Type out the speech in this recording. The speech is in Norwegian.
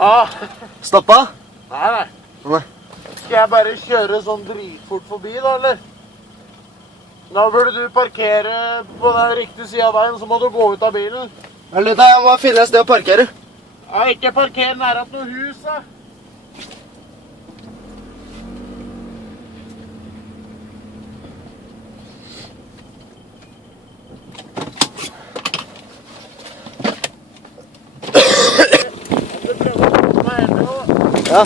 Ja. Stoppa? Nei. Nei. Skal jeg bare kjøre sånn dritfort forbi da, eller? Da burde du parkere på den riktige siden av veien, så må du gå ut av bilen. Eller da, jeg må finne et sted å parkere. Ja, ikke parker nære at noe hus, da. Ja.